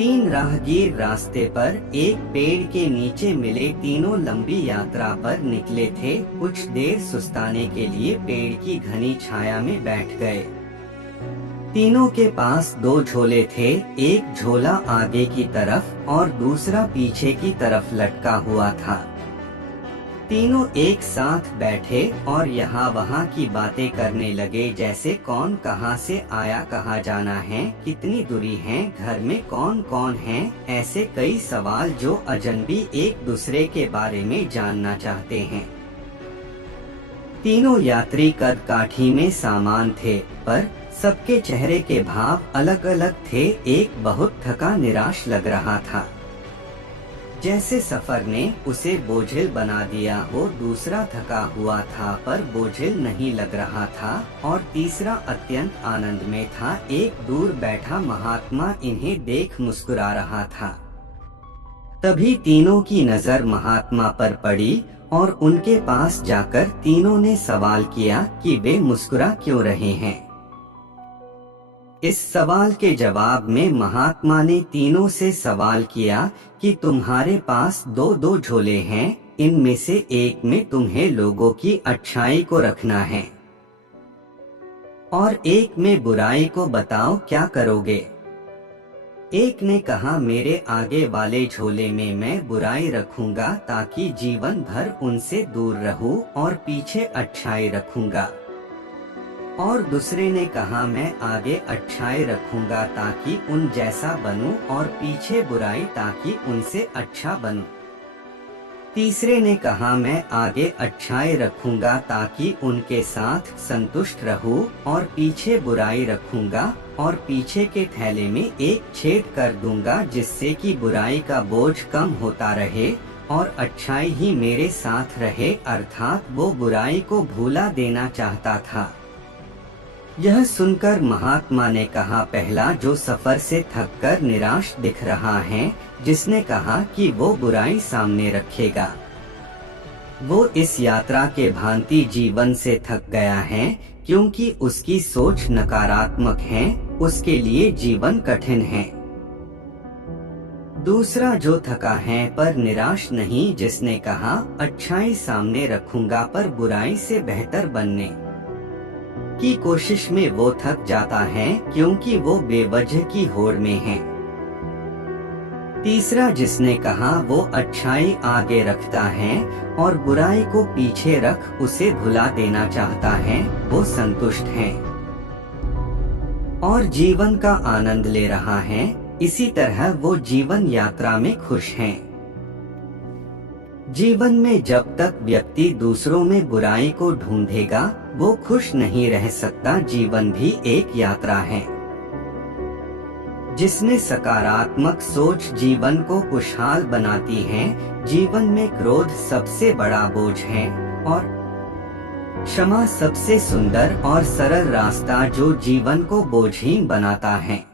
तीन राहगीर रास्ते पर एक पेड़ के नीचे मिले। तीनों लंबी यात्रा पर निकले थे। कुछ देर सुस्ताने के लिए पेड़ की घनी छाया में बैठ गए। तीनों के पास दो झोले थे, एक झोला आगे की तरफ और दूसरा पीछे की तरफ लटका हुआ था। तीनों एक साथ बैठे और यहाँ वहाँ की बातें करने लगे, जैसे कौन कहाँ से आया, कहाँ जाना है, कितनी दूरी है, घर में कौन कौन है। ऐसे कई सवाल जो अजनबी एक दूसरे के बारे में जानना चाहते हैं। तीनों यात्री कद काठी में सामान थे, पर सबके चेहरे के भाव अलग अलग थे। एक बहुत थका निराश लग रहा था, जैसे सफर ने उसे बोझिल बना दिया हो। दूसरा थका हुआ था पर बोझिल नहीं लग रहा था, और तीसरा अत्यंत आनंद में था। एक दूर बैठा महात्मा इन्हें देख मुस्कुरा रहा था। तभी तीनों की नजर महात्मा पर पड़ी और उनके पास जाकर तीनों ने सवाल किया कि वे मुस्कुरा क्यों रहे हैं। इस सवाल के जवाब में महात्मा ने तीनों से सवाल किया कि तुम्हारे पास दो दो झोले हैं, इनमें से एक में तुम्हें लोगों की अच्छाई को रखना है और एक में बुराई को। बताओ क्या करोगे। एक ने कहा, मेरे आगे वाले झोले में मैं बुराई रखूंगा ताकि जीवन भर उनसे दूर रहूं, और पीछे अच्छाई रखूंगा। और दूसरे ने कहा, मैं आगे अच्छाई रखूंगा ताकि उन जैसा बनूं, और पीछे बुराई ताकि उनसे अच्छा बनूं। तीसरे ने कहा, मैं आगे अच्छाई रखूंगा ताकि उनके साथ संतुष्ट रहूं, और पीछे बुराई रखूंगा और पीछे के थैले में एक छेद कर दूंगा, जिससे कि बुराई का बोझ कम होता रहे और अच्छाई ही मेरे साथ रहे। अर्थात वो बुराई को भुला देना चाहता था। यह सुनकर महात्मा ने कहा, पहला जो सफर से थककर निराश दिख रहा है, जिसने कहा कि वो बुराई सामने रखेगा, वो इस यात्रा के भांति जीवन से थक गया है, क्योंकि उसकी सोच नकारात्मक है, उसके लिए जीवन कठिन है। दूसरा जो थका है पर निराश नहीं, जिसने कहा अच्छाई सामने रखूंगा पर बुराई से बेहतर बनने की कोशिश में वो थक जाता है, क्योंकि वो बेवजह की होड़ में है। तीसरा जिसने कहा वो अच्छाई आगे रखता है और बुराई को पीछे रख उसे भुला देना चाहता है, वो संतुष्ट है और जीवन का आनंद ले रहा है। इसी तरह वो जीवन यात्रा में खुश हैं। जीवन में जब तक व्यक्ति दूसरों में बुराई को ढूंढेगा, वो खुश नहीं रह सकता। जीवन भी एक यात्रा है, जिसमें सकारात्मक सोच जीवन को खुशहाल बनाती है। जीवन में क्रोध सबसे बड़ा बोझ है और क्षमा सबसे सुंदर और सरल रास्ता जो जीवन को बोझहीन बनाता है।